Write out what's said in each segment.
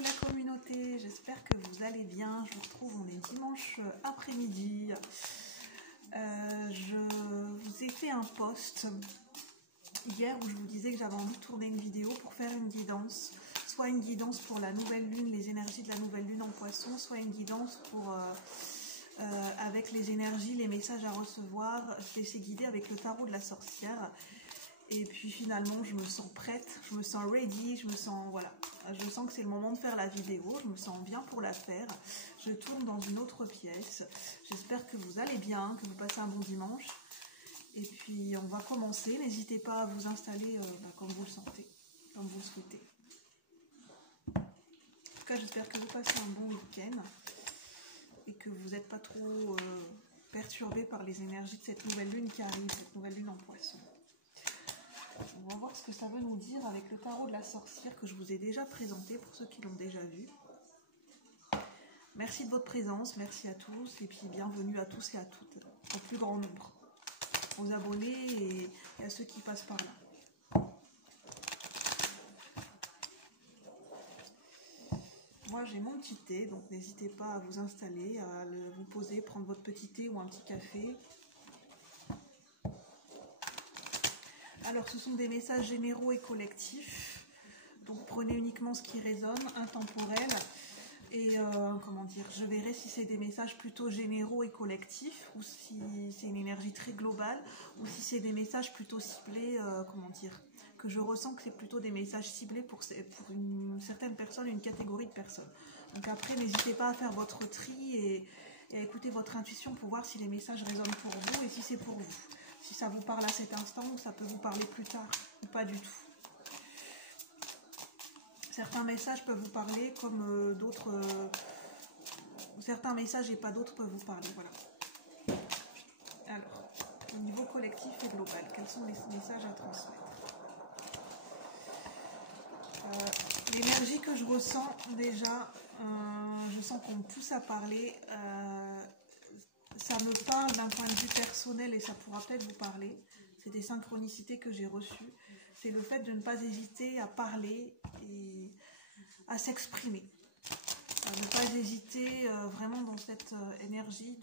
Coucou la communauté, j'espère que vous allez bien. Je vous retrouve, on est dimanche après-midi. Je vous ai fait un post hier où je vous disais que j'avais envie de tourner une vidéo pour faire une guidance. Soit une guidance pour la nouvelle lune, les énergies de la nouvelle lune en poisson, soit une guidance pour avec les énergies, les messages à recevoir. Je laissé guider avec le tarot de la sorcière. Et puis finalement, je me sens prête, je me sens ready, je me sens, voilà. Je sens que c'est le moment de faire la vidéo, je me sens bien pour la faire. Je tourne dans une autre pièce. J'espère que vous allez bien, que vous passez un bon dimanche. Et puis on va commencer. N'hésitez pas à vous installer comme vous le sentez, comme vous le souhaitez. En tout cas, j'espère que vous passez un bon week-end et que vous n'êtes pas trop perturbés par les énergies de cette nouvelle lune qui arrive, cette nouvelle lune en poisson. On va voir ce que ça veut nous dire avec le tarot de la sorcière que je vous ai déjà présenté pour ceux qui l'ont déjà vu. Merci de votre présence, merci à tous et puis bienvenue à tous et à toutes, au plus grand nombre, aux abonnés et à ceux qui passent par là. Moi j'ai mon petit thé, donc n'hésitez pas à vous installer, à vous poser, prendre votre petit thé ou un petit café. Alors ce sont des messages généraux et collectifs, donc prenez uniquement ce qui résonne, intemporel, et comment dire, je verrai si c'est des messages plutôt généraux et collectifs, ou si c'est une énergie très globale, ou si c'est des messages plutôt ciblés, comment dire, que je ressens que c'est plutôt des messages ciblés pour une certaine personne, une catégorie de personnes. Donc après, n'hésitez pas à faire votre tri et à écouter votre intuition pour voir si les messages résonnent pour vous et si c'est pour vous. Si ça vous parle à cet instant ou ça peut vous parler plus tard, ou pas du tout. Certains messages peuvent vous parler comme d'autres... certains messages et pas d'autres peuvent vous parler, voilà. Alors, au niveau collectif et global, quels sont les messages à transmettre? L'énergie que je ressens déjà, je sens qu'on me pousse à parler... ça me parle d'un point de vue personnel et ça pourra peut-être vous parler. C'est des synchronicités que j'ai reçues. C'est le fait de ne pas hésiter à parler et à s'exprimer. Ne pas hésiter vraiment dans cette énergie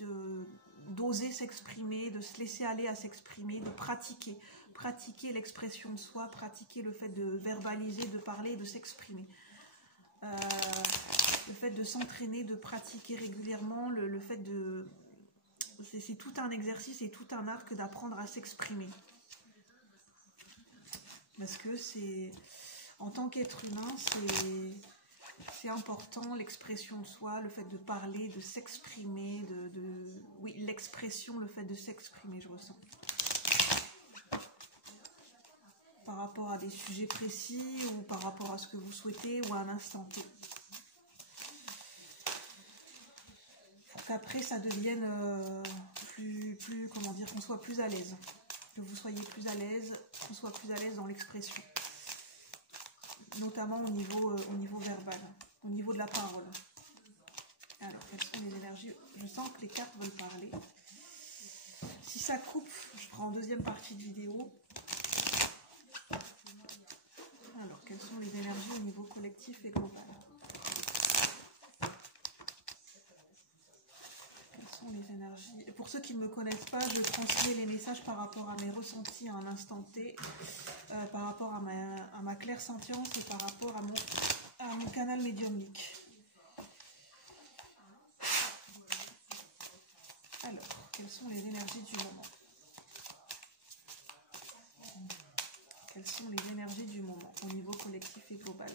d'oser s'exprimer, de se laisser aller à s'exprimer, de pratiquer. Pratiquer l'expression de soi, pratiquer le fait de verbaliser, de parler et de s'exprimer. Le fait de s'entraîner, de pratiquer régulièrement, le fait de... C'est tout un exercice et tout un art que d'apprendre à s'exprimer. Parce que c'est, en tant qu'être humain, c'est important, l'expression de soi, le fait de parler, de s'exprimer, oui, l'expression, le fait de s'exprimer, je ressens. Par rapport à des sujets précis ou par rapport à ce que vous souhaitez ou à un instant T. Qu'après ça devienne comment dire, qu'on soit plus à l'aise, que vous soyez plus à l'aise, qu'on soit plus à l'aise dans l'expression, notamment au niveau verbal, au niveau de la parole. Alors, quelles sont les énergies? Je sens que les cartes veulent parler. Si ça coupe, je prends en deuxième partie de vidéo. Alors, quelles sont les énergies au niveau collectif et global? Les énergies. Et pour ceux qui ne me connaissent pas, je transmets les messages par rapport à mes ressentis à un instant T, par rapport à ma clairsentience et par rapport à mon canal médiumnique. Alors, quelles sont les énergies du moment? Quelles sont les énergies du moment au niveau collectif et global?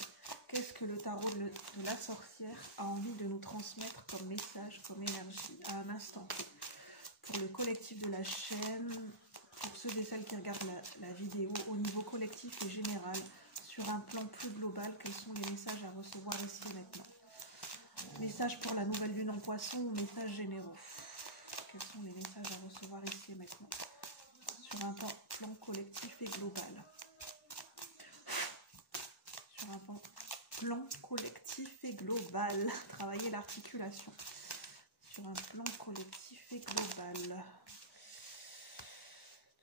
Qu'est-ce que le tarot de la sorcière a envie de nous transmettre comme message, comme énergie à un instant T? Pour le collectif de la chaîne, pour ceux et celles qui regardent la vidéo, au niveau collectif et général, sur un plan plus global, quels sont les messages à recevoir ici et maintenant? Messages pour la nouvelle lune en poisson ou messages généraux? Quels sont les messages à recevoir ici et maintenant? Sur un plan collectif et global. Sur un plan collectif et global. Travailler l'articulation. Sur un plan collectif et global.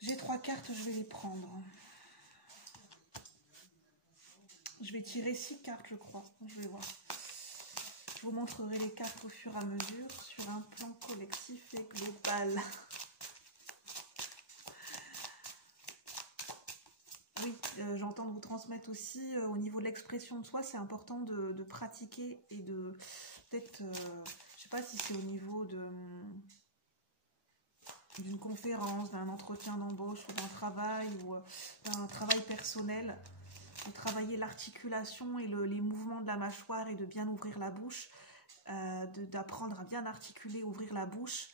J'ai 3 cartes, je vais les prendre. Je vais tirer 6 cartes, je crois. Je vais voir. Je vous montrerai les cartes au fur et à mesure sur un plan collectif et global. Oui, j'entends vous transmettre aussi au niveau de l'expression de soi, c'est important de pratiquer et de peut-être, je sais pas si c'est au niveau d'une conférence, d'un entretien d'embauche ou d'un travail ou d'un travail personnel, de travailler l'articulation et les mouvements de la mâchoire et de bien ouvrir la bouche, d'apprendre à bien articuler, ouvrir la bouche,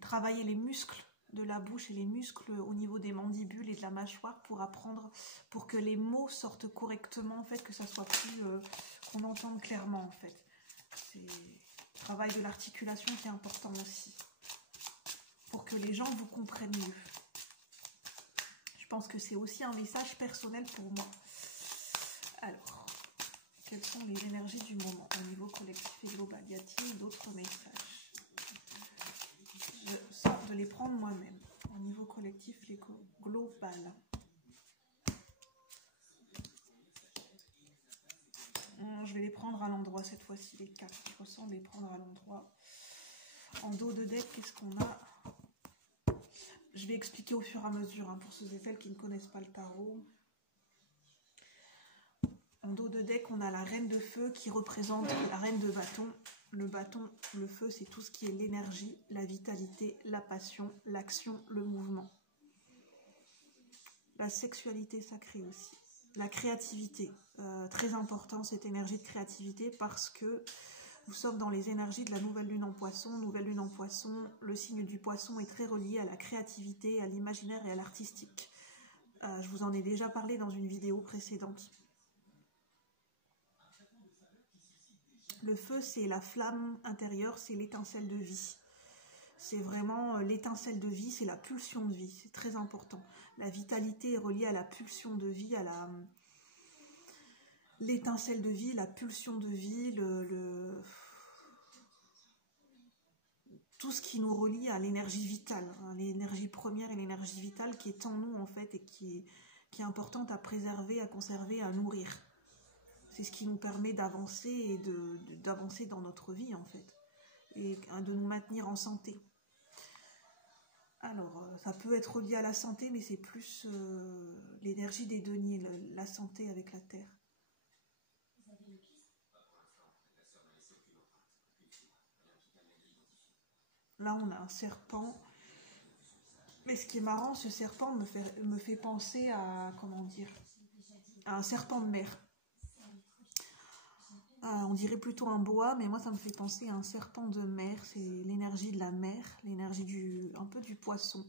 travailler les muscles de la bouche et les muscles au niveau des mandibules et de la mâchoire pour apprendre, pour que les mots sortent correctement, en fait, que ça soit plus, qu'on entende clairement, en fait. C'est le travail de l'articulation qui est important aussi, pour que les gens vous comprennent mieux. Je pense que c'est aussi un message personnel pour moi. Alors, quelles sont les énergies du moment au niveau collectif et global? Y a-t-il d'autres messages? Je sens de les prendre moi-même. Au niveau collectif et global. Je vais les prendre à l'endroit cette fois-ci, les cartes. Je ressens les prendre à l'endroit. En dos de deck, qu'est-ce qu'on a? Je vais expliquer au fur et à mesure, hein, pour ceux et celles qui ne connaissent pas le tarot. En dos de deck, on a la reine de feu qui représente la reine de bâton. Le bâton, le feu, c'est tout ce qui est l'énergie, la vitalité, la passion, l'action, le mouvement. La sexualité sacrée aussi. La créativité, très important cette énergie de créativité parce que nous sommes dans les énergies de la nouvelle lune en poisson. Nouvelle lune en poisson, le signe du poisson est très relié à la créativité, à l'imaginaire et à l'artistique. Je vous en ai déjà parlé dans une vidéo précédente. Le feu, c'est la flamme intérieure, c'est l'étincelle de vie. C'est vraiment l'étincelle de vie, c'est la pulsion de vie, c'est très important. La vitalité est reliée à la pulsion de vie, à l'étincelle de vie, la pulsion de vie, tout ce qui nous relie à l'énergie vitale, hein, l'énergie première et l'énergie vitale qui est en nous en fait et qui est importante à préserver, à conserver, à nourrir. C'est ce qui nous permet d'avancer et d'avancer dans notre vie en fait, et de nous maintenir en santé. Alors, ça peut être lié à la santé, mais c'est plus l'énergie des deniers, la santé avec la terre. Là, on a un serpent. Mais ce qui est marrant, ce serpent me fait penser à, comment dire, à un serpent de mer. On dirait plutôt un boa, mais moi ça me fait penser à un serpent de mer. C'est l'énergie de la mer, l'énergie un peu du poisson.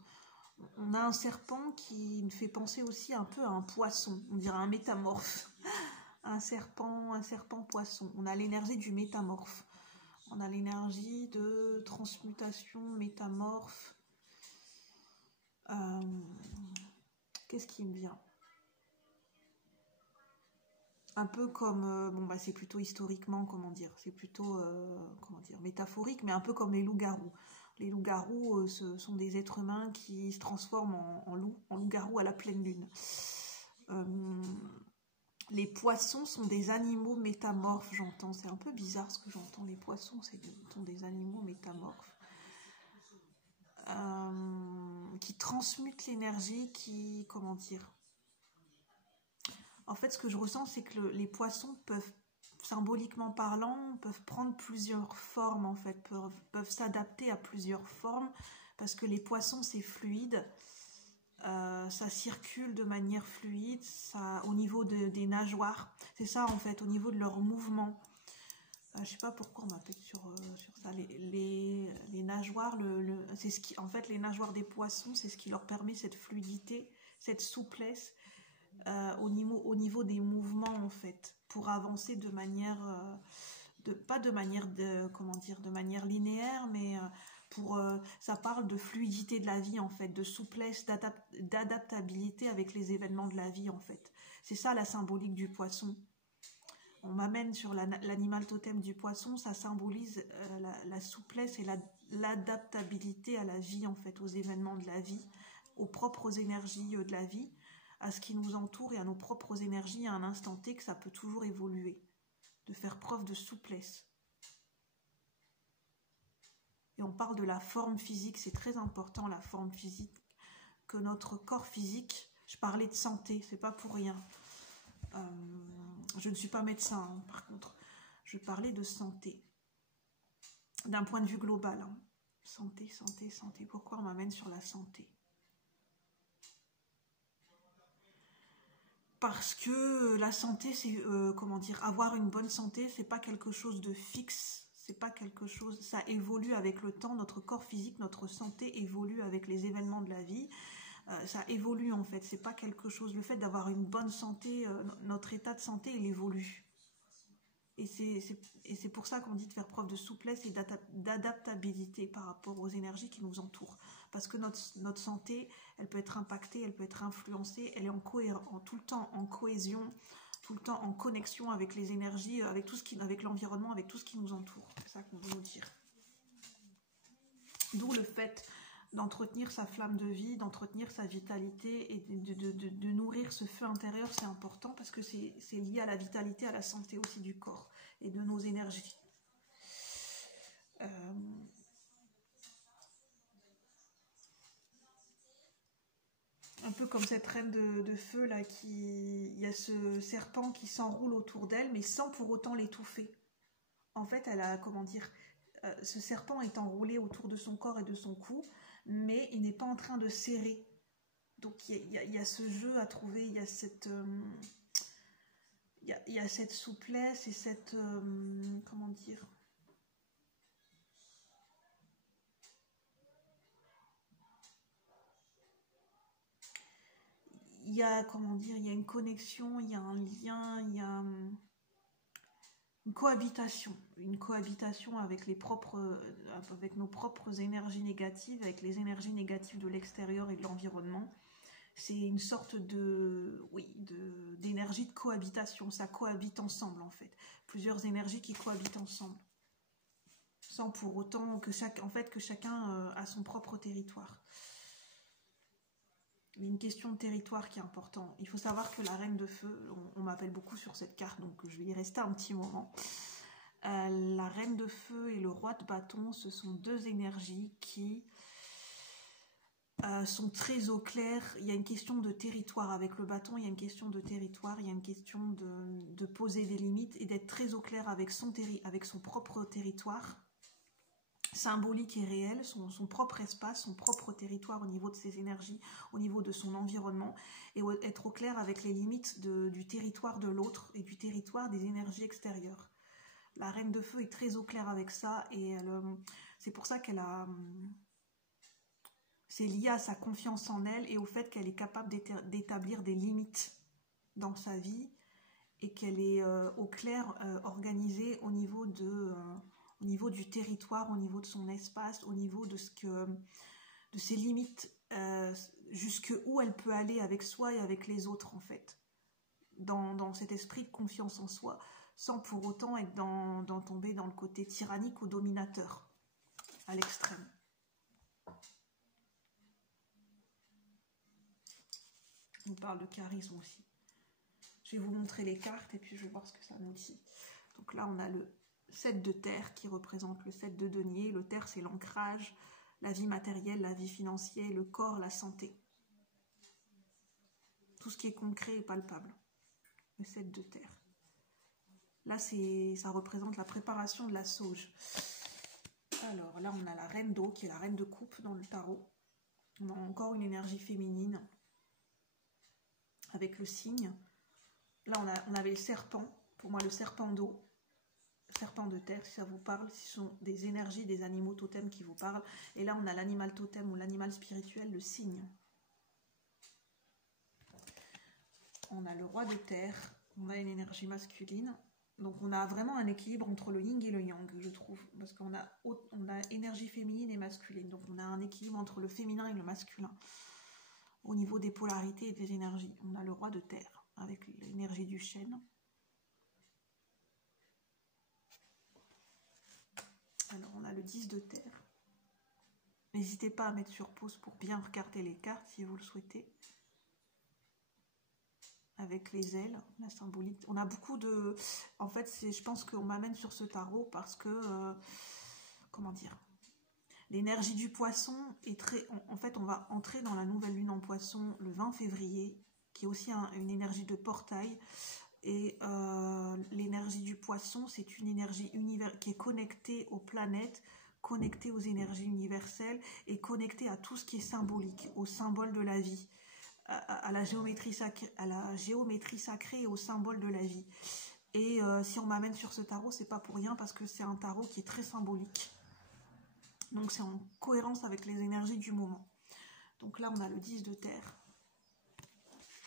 On a un serpent qui me fait penser aussi un peu à un poisson, on dirait un métamorphe. Un serpent poisson. On a l'énergie du métamorphe. On a l'énergie de transmutation, métamorphe. Qu'est-ce qui me vient? Un peu comme, bon bah c'est plutôt historiquement, comment dire, c'est plutôt, comment dire, métaphorique, mais un peu comme les loups-garous. Les loups-garous, ce sont des êtres humains qui se transforment en loups-garous à la pleine lune. Les poissons sont des animaux métamorphes, j'entends. C'est un peu bizarre ce que j'entends. Les poissons, sont des animaux métamorphes. Qui transmutent l'énergie, qui, comment dire. En fait, ce que je ressens, c'est que les poissons peuvent, symboliquement parlant, peuvent prendre plusieurs formes, en fait, peuvent s'adapter à plusieurs formes, parce que les poissons, c'est fluide. Ça circule de manière fluide, au niveau des nageoires, c'est ça en fait, au niveau de leurs mouvements. Je sais pas pourquoi on m'appelle sur ça. Les nageoires, c'est ce qui, en fait, les nageoires des poissons, c'est ce qui leur permet cette fluidité, cette souplesse au niveau des mouvements en fait, pour avancer de manière, pas de manière comment dire, de manière linéaire, mais ça parle de fluidité de la vie en fait, de souplesse, d'adaptabilité avec les événements de la vie en fait. C'est ça la symbolique du poisson. On m'amène sur l'animal totem du poisson, ça symbolise la souplesse et l'adaptabilité à la vie en fait, aux événements de la vie, aux propres énergies de la vie, à ce qui nous entoure et à nos propres énergies à un instant T, que ça peut toujours évoluer. de faire preuve de souplesse. Et on parle de la forme physique, c'est très important la forme physique, que notre corps physique, je parlais de santé, c'est pas pour rien. Je ne suis pas médecin, hein, par contre, je parlais de santé, d'un point de vue global. Hein. Santé, santé, santé, pourquoi on m'amène sur la santé? Parce que la santé, c'est, comment dire, avoir une bonne santé, c'est pas quelque chose de fixe, c'est pas quelque chose, ça évolue avec le temps, notre corps physique, notre santé évolue avec les événements de la vie, ça évolue en fait, c'est pas quelque chose, le fait d'avoir une bonne santé, notre état de santé, il évolue. Et c'est pour ça qu'on dit de faire preuve de souplesse et d'adaptabilité par rapport aux énergies qui nous entourent. Parce que notre santé, elle peut être impactée, elle peut être influencée, elle est tout le temps en cohésion, tout le temps en connexion avec les énergies, avec l'environnement, avec tout ce qui nous entoure. C'est ça qu'on veut nous dire. D'où le fait d'entretenir sa flamme de vie, d'entretenir sa vitalité et de nourrir ce feu intérieur, c'est important parce que c'est lié à la vitalité, à la santé aussi du corps et de nos énergies. Un peu comme cette reine de feu là, il y a ce serpent qui s'enroule autour d'elle, mais sans pour autant l'étouffer. En fait, elle a, comment dire, ce serpent est enroulé autour de son corps et de son cou, mais il n'est pas en train de serrer. Donc il y a ce jeu à trouver, il y a cette souplesse et cette comment dire, il y a, comment dire, il y a une connexion, il y a un lien, il y a une cohabitation avec avec nos propres énergies négatives, avec les énergies négatives de l'extérieur et de l'environnement. C'est une sorte d'énergie de cohabitation, ça cohabite ensemble en fait. Plusieurs énergies qui cohabitent ensemble. Sans pour autant que chacun a son propre territoire. Il y a une question de territoire qui est importante. Il faut savoir que la reine de feu, on m'appelle beaucoup sur cette carte, donc je vais y rester un petit moment. La reine de feu et le roi de bâton, ce sont deux énergies qui sont très au clair. Il y a une question de territoire avec le bâton, il y a une question de territoire, il y a une question de poser des limites et d'être très au clair avec son propre territoire symbolique et réel, son propre espace, son propre territoire au niveau de ses énergies, au niveau de son environnement, et être au clair avec les limites du territoire de l'autre et du territoire des énergies extérieures. La reine de feu est très au clair avec ça, et c'est pour ça qu'elle a... C'est lié à sa confiance en elle et au fait qu'elle est capable d'établir des limites dans sa vie et qu'elle est au clair organisée au niveau du territoire, au niveau de son espace, au niveau de ses limites, jusque où elle peut aller avec soi et avec les autres en fait, dans cet esprit de confiance en soi, sans pour autant être tomber dans le côté tyrannique ou dominateur à l'extrême. On parle de charisme aussi. Je vais vous montrer les cartes et puis je vais voir ce que ça nous dit. Donc là on a le 7 de terre qui représente le 7 de denier. Le terre, c'est l'ancrage, la vie matérielle, la vie financière, le corps, la santé. Tout ce qui est concret et palpable. Le 7 de terre. Là, ça représente la préparation de la sauge. Alors là, on a la reine d'eau qui est la reine de coupe dans le tarot. On a encore une énergie féminine avec le cygne. Là, on avait le serpent. Pour moi, le serpent d'eau. Serpent de terre, si ça vous parle, ce sont des énergies, des animaux totems qui vous parlent. Et là, on a l'animal totem ou l'animal spirituel, le cygne. On a le roi de terre, on a une énergie masculine. Donc, on a vraiment un équilibre entre le yin et le yang, je trouve. Parce qu'on a énergie féminine et masculine. Donc, on a un équilibre entre le féminin et le masculin. Au niveau des polarités et des énergies. On a le roi de terre, avec l'énergie du chêne. Alors, on a le 10 de terre. N'hésitez pas à mettre sur pause pour bien regarder les cartes si vous le souhaitez. avec les ailes, la symbolique. On a beaucoup de... En fait, je pense qu'on m'amène sur ce tarot parce que... comment dire? L'énergie du poisson est très... En fait, on va entrer dans la nouvelle lune en poisson le 20 février, qui est aussi une énergie de portail. Et l'énergie du poisson, c'est une énergie qui est connectée aux planètes, connectée aux énergies universelles et connectée à tout ce qui est symbolique, aux symboles de la vie, à la géométrie sacrée et aux symboles de la vie. Et si on m'amène sur ce tarot, c'est pas pour rien parce que c'est un tarot qui est très symbolique. Donc c'est en cohérence avec les énergies du moment. Donc là, on a le 10 de terre.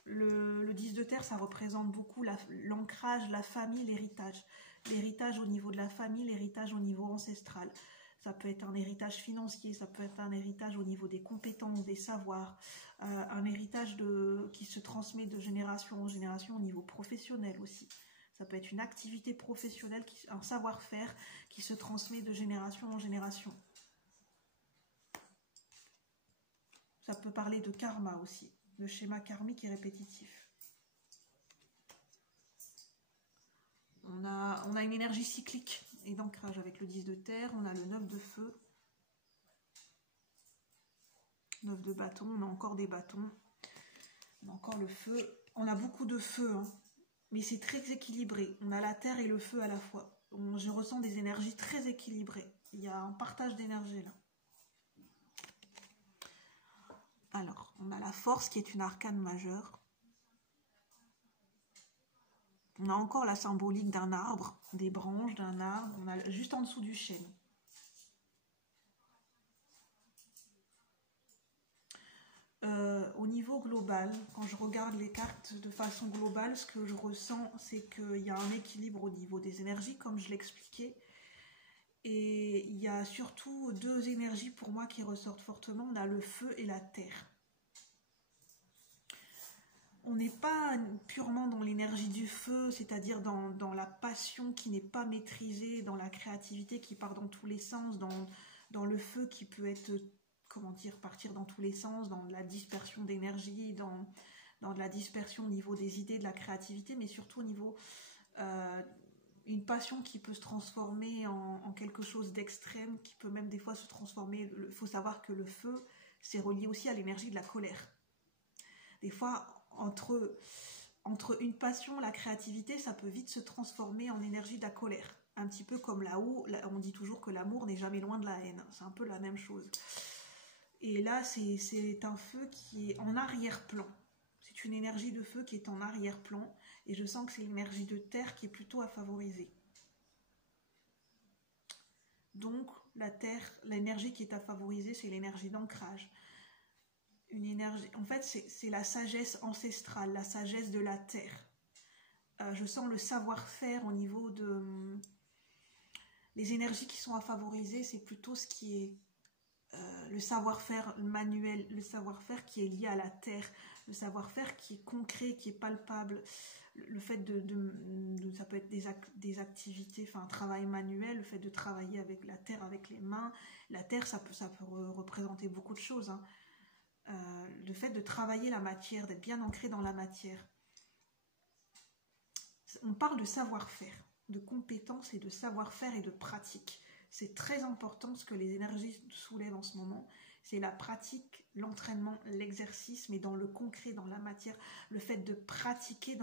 Le 10 de terre, ça représente beaucoup l'ancrage, la famille, l'héritage. L'héritage au niveau de la famille, l'héritage au niveau ancestral. Ça peut être un héritage financier, ça peut être un héritage au niveau des compétences, des savoirs, un héritage qui se transmet de génération en génération au niveau professionnel aussi. Ça peut être une activité professionnelle, un savoir-faire qui se transmet de génération en génération. Ça peut parler de karma aussi, de schéma karmique et répétitif. On a une énergie cyclique et d'ancrage avec le 10 de terre. On a le 9 de feu. 9 de bâton. On a encore des bâtons. On a encore le feu. On a beaucoup de feu, hein, mais c'est très équilibré. On a la terre et le feu à la fois. Je ressens des énergies très équilibrées. Il y a un partage d'énergie là. Alors, on a la force qui est une arcane majeure. On a encore la symbolique d'un arbre, des branches d'un arbre. On a juste en dessous du chêne. Au niveau global, quand je regarde les cartes de façon globale, ce que je ressens, c'est qu'il y a un équilibre au niveau des énergies, comme je l'expliquais. Et il y a surtout deux énergies pour moi qui ressortent fortement. On a le feu et la terre. On n'est pas purement dans l'énergie du feu, c'est-à-dire dans la passion qui n'est pas maîtrisée, dans la créativité qui part dans tous les sens, dans le feu qui peut être, comment dire, partir dans tous les sens, dans la dispersion d'énergie, dans de la dispersion au niveau des idées, de la créativité, mais surtout au niveau une passion qui peut se transformer en quelque chose d'extrême, qui peut même des fois se transformer. Il faut savoir que le feu, c'est relié aussi à l'énergie de la colère. Des fois, entre une passion, la créativité, ça peut vite se transformer en énergie de la colère. Un petit peu comme là-haut, on dit toujours que l'amour n'est jamais loin de la haine. C'est un peu la même chose. Et là, c'est un feu qui est en arrière-plan. C'est une énergie de feu qui est en arrière-plan. Et je sens que c'est l'énergie de terre qui est plutôt à favoriser. Donc, la terre, l'énergie qui est à favoriser, c'est l'énergie d'ancrage. Une énergie, en fait, c'est la sagesse ancestrale, la sagesse de la terre. Je sens le savoir-faire au niveau de... les énergies qui sont à favoriser, c'est plutôt ce qui est le savoir-faire manuel, le savoir-faire qui est lié à la terre, le savoir-faire qui est concret, qui est palpable. Le fait ça peut être des activités, enfin un travail manuel, le fait de travailler avec la terre, avec les mains. La terre, ça peut représenter beaucoup de choses, hein. Le fait de travailler la matière, d'être bien ancré dans la matière. On parle de savoir-faire, de compétences et de savoir-faire et de pratique. C'est très important ce que les énergies soulèvent en ce moment. C'est la pratique, l'entraînement, l'exercice, mais dans le concret, dans la matière. Le fait de pratiquer,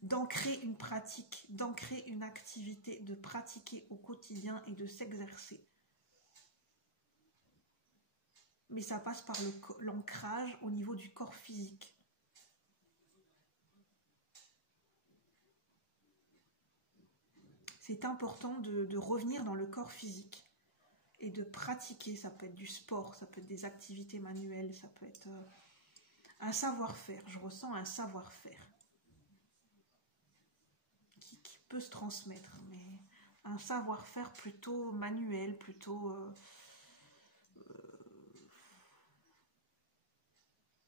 d'ancrer une pratique, d'ancrer une activité, de pratiquer au quotidien et de s'exercer. Mais ça passe par l'ancrage au niveau du corps physique. C'est important de revenir dans le corps physique et de pratiquer. Ça peut être du sport, ça peut être des activités manuelles, ça peut être un savoir-faire. Je ressens un savoir-faire qui peut se transmettre, mais un savoir-faire plutôt manuel, plutôt...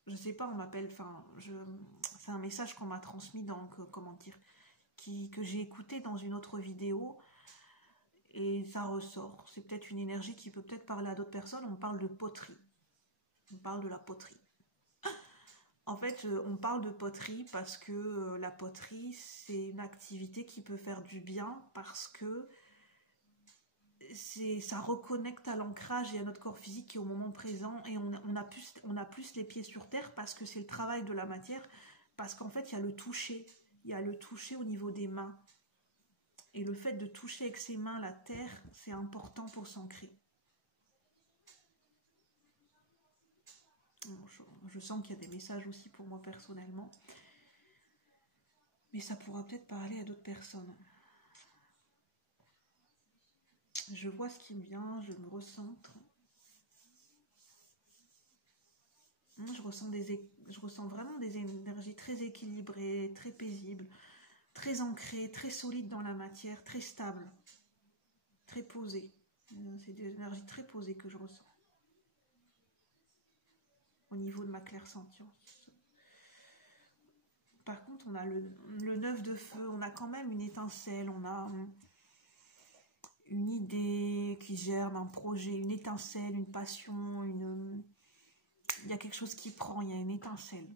je sais pas, on m'appelle, enfin, c'est un message qu'on m'a transmis, donc, comment dire, que j'ai écouté dans une autre vidéo, et ça ressort. C'est peut-être une énergie qui peut peut-être parler à d'autres personnes. On parle de poterie. On parle de la poterie. En fait, on parle de poterie parce que la poterie, c'est une activité qui peut faire du bien parce que ça reconnecte à l'ancrage et à notre corps physique qui est au moment présent et on a plus les pieds sur terre parce que c'est le travail de la matière, parce qu'en fait, il y a le toucher. Il y a le toucher au niveau des mains. Et le fait de toucher avec ses mains la terre, c'est important pour s'ancrer. Je sens qu'il y a des messages aussi pour moi personnellement. Mais ça pourra peut-être parler à d'autres personnes. Je vois ce qui me vient, je me recentre. Je ressens vraiment des énergies très équilibrées, très paisibles, très ancrées, très solides dans la matière, très stables, très posées. C'est des énergies très posées que je ressens. Au niveau de ma clairsentience. Par contre, on a le 9 de feu, on a quand même une étincelle, on a une idée qui germe, un projet, une étincelle, une passion, il y a quelque chose qui prend, il y a une étincelle.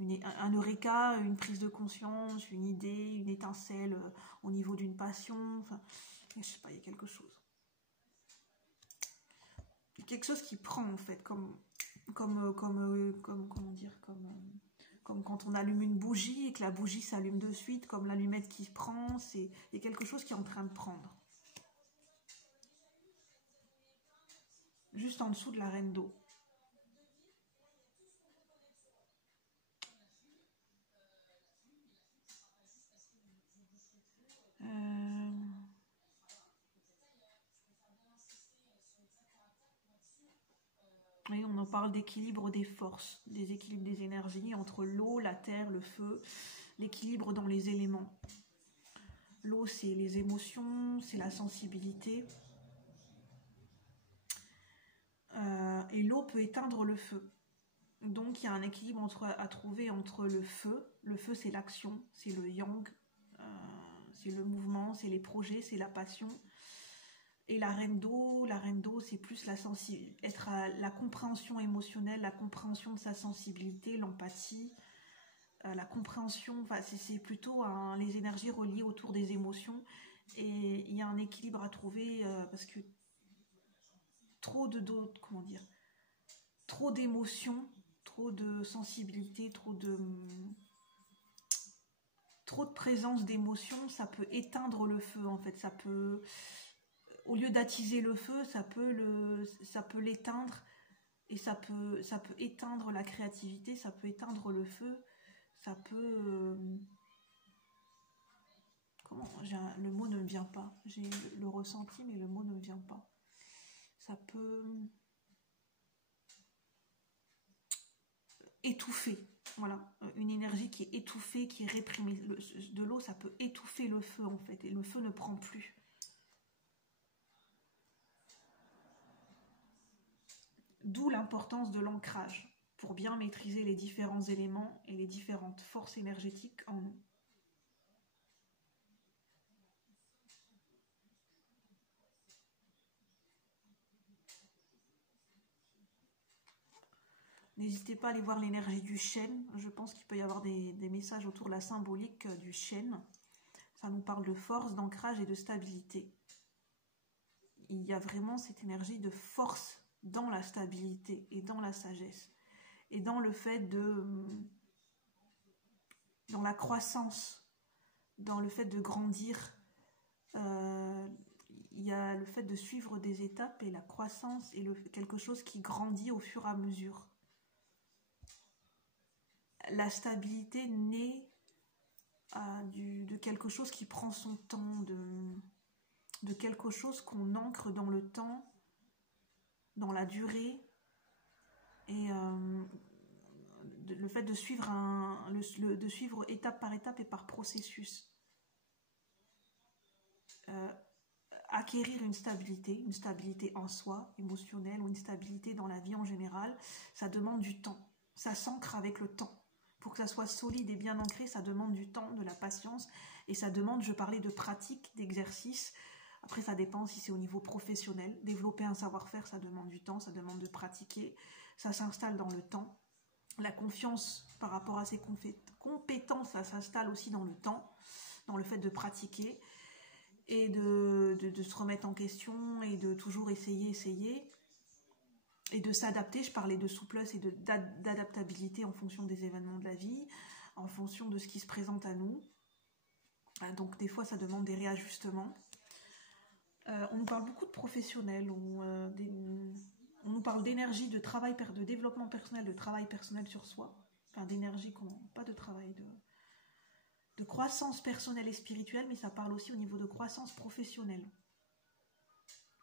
Un eureka, une prise de conscience, une idée, une étincelle au niveau d'une passion, enfin, je sais pas, il y a quelque chose. Il y a quelque chose qui prend en fait, comment dire, comme quand on allume une bougie et que la bougie s'allume de suite, comme l'allumette qui prend, il y a quelque chose qui est en train de prendre. Juste en dessous de la reine d'eau. Oui, on en parle d'équilibre des forces, des équilibres des énergies entre l'eau, la terre, le feu, l'équilibre dans les éléments. L'eau, c'est les émotions, c'est la sensibilité. Et l'eau peut éteindre le feu. Donc, il y a un équilibre à trouver entre le feu. Le feu, c'est l'action, c'est le yang, c'est le mouvement, c'est les projets, c'est la passion. Et la reine d'eau, c'est plus la compréhension émotionnelle, la compréhension de sa sensibilité, l'empathie, la compréhension, enfin, c'est plutôt les énergies reliées autour des émotions. Et il y a un équilibre à trouver parce que trop d'émotions, trop de sensibilité, trop de présence d'émotions, ça peut éteindre le feu en fait. Ça peut, au lieu d'attiser le feu, ça peut l'éteindre et ça peut éteindre la créativité, ça peut éteindre le feu, ça peut le mot ne me vient pas. J'ai le ressenti, mais le mot ne me vient pas. Ça peut étouffer. Voilà, une énergie qui est étouffée, qui est réprimée. De l'eau, ça peut étouffer le feu en fait, et le feu ne prend plus. D'où l'importance de l'ancrage, pour bien maîtriser les différents éléments et les différentes forces énergétiques en nous. N'hésitez pas à aller voir l'énergie du chêne. Je pense qu'il peut y avoir des messages autour de la symbolique du chêne. Ça nous parle de force, d'ancrage et de stabilité. Il y a vraiment cette énergie de force dans la stabilité et dans la sagesse. Et dans le fait dans la croissance, dans le fait de grandir. Il y a le fait de suivre des étapes et la croissance et quelque chose qui grandit au fur et à mesure. La stabilité naît de quelque chose qui prend son temps, de quelque chose qu'on ancre dans le temps, dans la durée, et le fait de suivre, de suivre étape par étape et par processus. Acquérir une stabilité en soi, émotionnelle, ou une stabilité dans la vie en général, ça demande du temps. Ça s'ancre avec le temps. Pour que ça soit solide et bien ancré, ça demande du temps, de la patience, et ça demande, je parlais de pratique, d'exercice. Après, ça dépend si c'est au niveau professionnel. Développer un savoir-faire, ça demande du temps, ça demande de pratiquer. Ça s'installe dans le temps. La confiance par rapport à ses compétences, ça s'installe aussi dans le temps, dans le fait de pratiquer et de se remettre en question et de toujours essayer et de s'adapter. Je parlais de souplesse et d'adaptabilité en fonction des événements de la vie, en fonction de ce qui se présente à nous. Donc des fois ça demande des réajustements. On nous parle beaucoup de professionnels, on nous parle d'énergie, de travail, de développement personnel, de travail personnel sur soi, enfin d'énergie, pas de travail, de croissance personnelle et spirituelle, mais ça parle aussi au niveau de croissance professionnelle.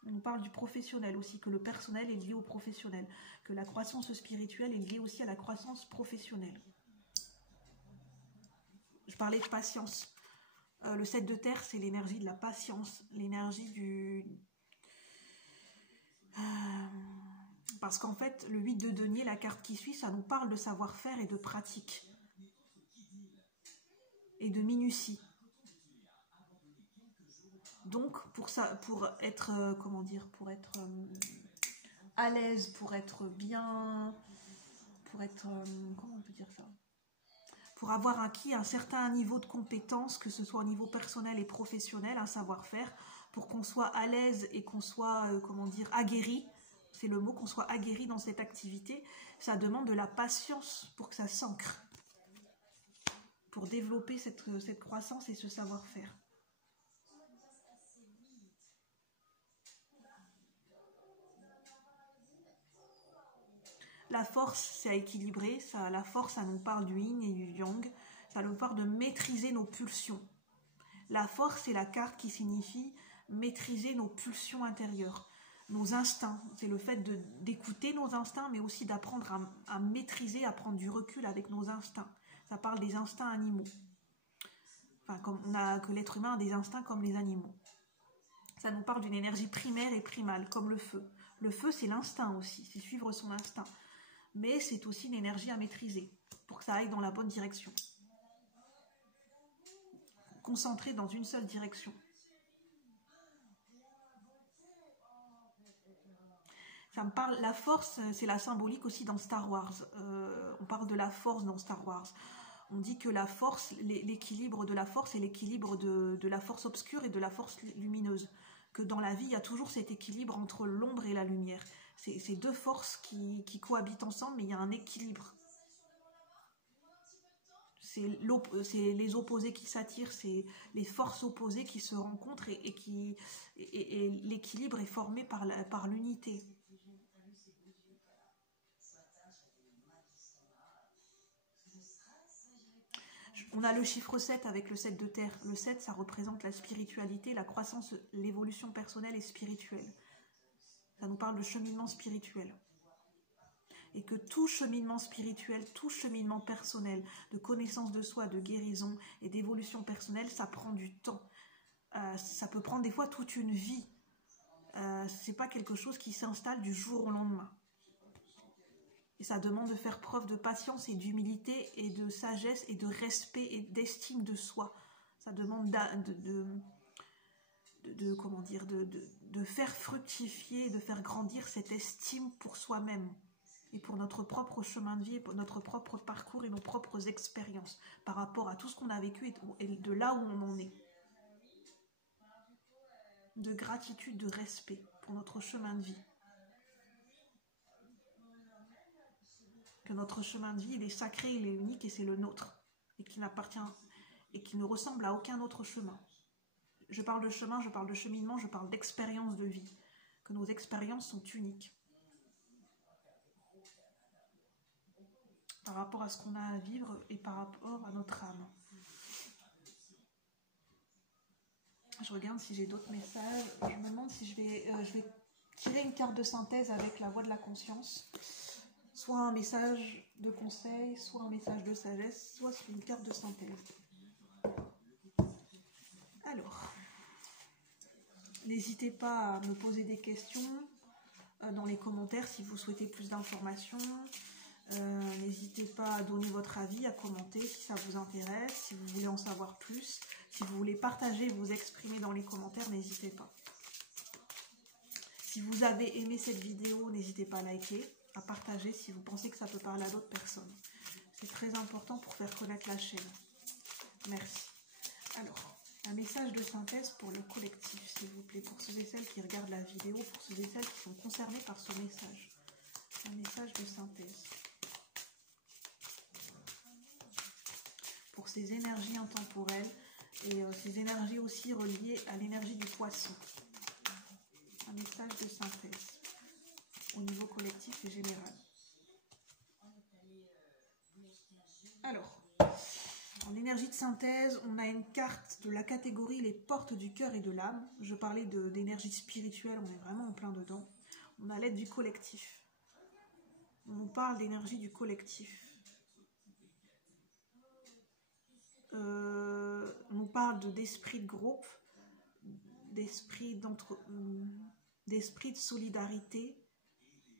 On nous parle du professionnel aussi, que le personnel est lié au professionnel, que la croissance spirituelle est liée aussi à la croissance professionnelle. Je parlais de patience. Le 7 de terre, c'est l'énergie de la patience, l'énergie du... Parce qu'en fait, le 8 de denier, la carte qui suit, ça nous parle de savoir-faire et de pratique. Et de minutie. Donc, pour être, pour être à l'aise, pour être bien, pour être, comment on peut dire ça ? Pour avoir acquis un certain niveau de compétence, que ce soit au niveau personnel et professionnel, un savoir-faire, pour qu'on soit à l'aise et qu'on soit, aguerri, c'est le mot, qu'on soit aguerri dans cette activité, ça demande de la patience pour que ça s'ancre, pour développer cette croissance et ce savoir-faire. La force, c'est à équilibrer. La force, ça nous parle du yin et du yang. Ça nous parle de maîtriser nos pulsions. La force, c'est la carte qui signifie maîtriser nos pulsions intérieures, nos instincts. C'est le fait d'écouter nos instincts, mais aussi d'apprendre à maîtriser, à prendre du recul avec nos instincts. Ça parle des instincts animaux. Enfin, que l'être humain a des instincts comme les animaux. Ça nous parle d'une énergie primaire et primale, comme le feu. Le feu, c'est l'instinct aussi, c'est suivre son instinct. Mais c'est aussi une énergie à maîtriser, pour que ça aille dans la bonne direction. Concentré dans une seule direction. Ça me parle, la force, c'est la symbolique aussi dans Star Wars. On parle de la force dans Star Wars. On dit que la force, l'équilibre de la force est l'équilibre de la force obscure et de la force lumineuse. Que dans la vie, il y a toujours cet équilibre entre l'ombre et la lumière. C'est deux forces qui cohabitent ensemble, mais il y a un équilibre. C'est les opposés qui s'attirent, c'est les forces opposées qui se rencontrent et l'équilibre est formé par l'unité. On a le chiffre 7 avec le 7 de terre. Le 7, ça représente la spiritualité, la croissance, l'évolution personnelle et spirituelle. Ça nous parle de cheminement spirituel. Et que tout cheminement spirituel, tout cheminement personnel, de connaissance de soi, de guérison et d'évolution personnelle, ça prend du temps. Ça peut prendre des fois toute une vie. C'est pas quelque chose qui s'installe du jour au lendemain. Et ça demande de faire preuve de patience et d'humilité et de sagesse et de respect et d'estime de soi. Ça demande de faire fructifier, de faire grandir cette estime pour soi-même et pour notre propre chemin de vie, pour notre propre parcours et nos propres expériences par rapport à tout ce qu'on a vécu et de là où on en est. De gratitude, de respect pour notre chemin de vie. Que notre chemin de vie, il est sacré, il est unique et c'est le nôtre. Et qui n'appartient et qui ne ressemble à aucun autre chemin. Je parle de chemin, je parle de cheminement, je parle d'expérience de vie. Que nos expériences sont uniques. Par rapport à ce qu'on a à vivre et par rapport à notre âme. Je regarde si j'ai d'autres messages. Je me demande si je vais tirer une carte de synthèse avec la voix de la conscience. Soit un message de conseil, soit un message de sagesse, soit une carte de synthèse. Alors, n'hésitez pas à me poser des questions dans les commentaires si vous souhaitez plus d'informations. N'hésitez pas à donner votre avis, à commenter si ça vous intéresse, si vous voulez en savoir plus. Si vous voulez partager, vous exprimer dans les commentaires, n'hésitez pas. Si vous avez aimé cette vidéo, n'hésitez pas à liker, à partager si vous pensez que ça peut parler à d'autres personnes. C'est très important pour faire connaître la chaîne. Merci. Alors, un message de synthèse pour le collectif, s'il vous plaît, pour ceux et celles qui regardent la vidéo, pour ceux et celles qui sont concernés par ce message. Un message de synthèse. Pour ces énergies intemporelles et ces énergies aussi reliées à l'énergie du poisson. Un message de synthèse au niveau collectif et général. Alors, en énergie de synthèse, on a une carte de la catégorie les portes du cœur et de l'âme. Je parlais d'énergie spirituelle, on est vraiment en plein dedans. On a l'aide du collectif. On parle d'énergie du collectif. On nous parle d'esprit de groupe, d'esprit de solidarité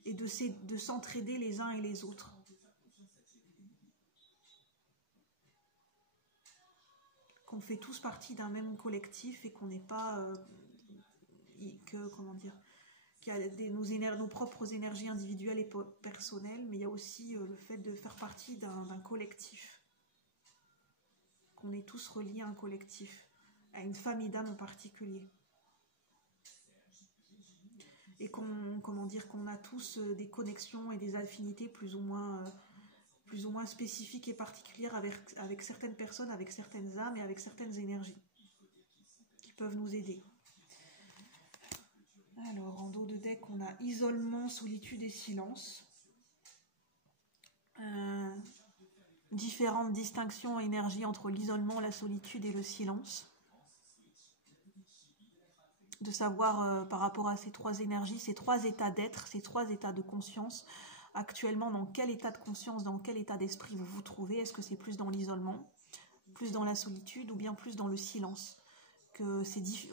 et de s'entraider les uns et les autres. Qu'on fait tous partie d'un même collectif et qu'on n'est pas comment dire, qu'il y a nos propres énergies individuelles et personnelles, mais il y a aussi le fait de faire partie d'un collectif. Qu'on est tous reliés à un collectif, à une famille d'âmes en particulier. Et qu'on a tous des connexions et des affinités plus ou moins spécifiques et particulières avec certaines personnes, avec certaines âmes et avec certaines énergies qui peuvent nous aider. Alors, en dos de deck, on a isolement, solitude et silence. Différentes distinctions énergie entre l'isolement, la solitude et le silence. De savoir par rapport à ces trois énergies, ces trois états d'être, ces trois états de conscience, actuellement dans quel état de conscience, dans quel état d'esprit vous vous trouvez. Est-ce que c'est plus dans l'isolement, plus dans la solitude ou bien plus dans le silence? Que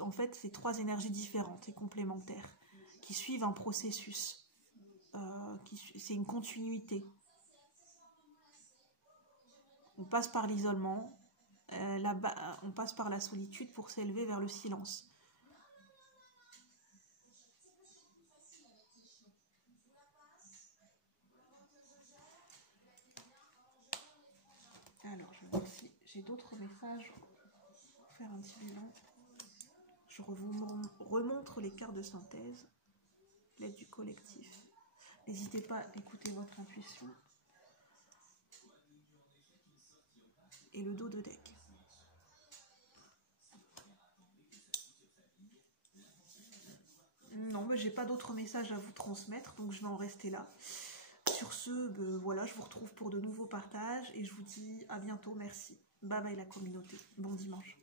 en fait, c'est trois énergies différentes et complémentaires qui suivent un processus. C'est une continuité. On passe par l'isolement, on passe par la solitude pour s'élever vers le silence. Alors, je vais voir si j'ai d'autres messages pour faire un petit bilan. Je vous remontre les cartes de synthèse, l'aide du collectif. N'hésitez pas à écouter votre intuition. Et le dos de deck. Non, mais j'ai pas d'autres messages à vous transmettre, donc je vais en rester là. Sur ce, voilà, je vous retrouve pour de nouveaux partages et je vous dis à bientôt. Merci. Bye bye la communauté. Bon dimanche.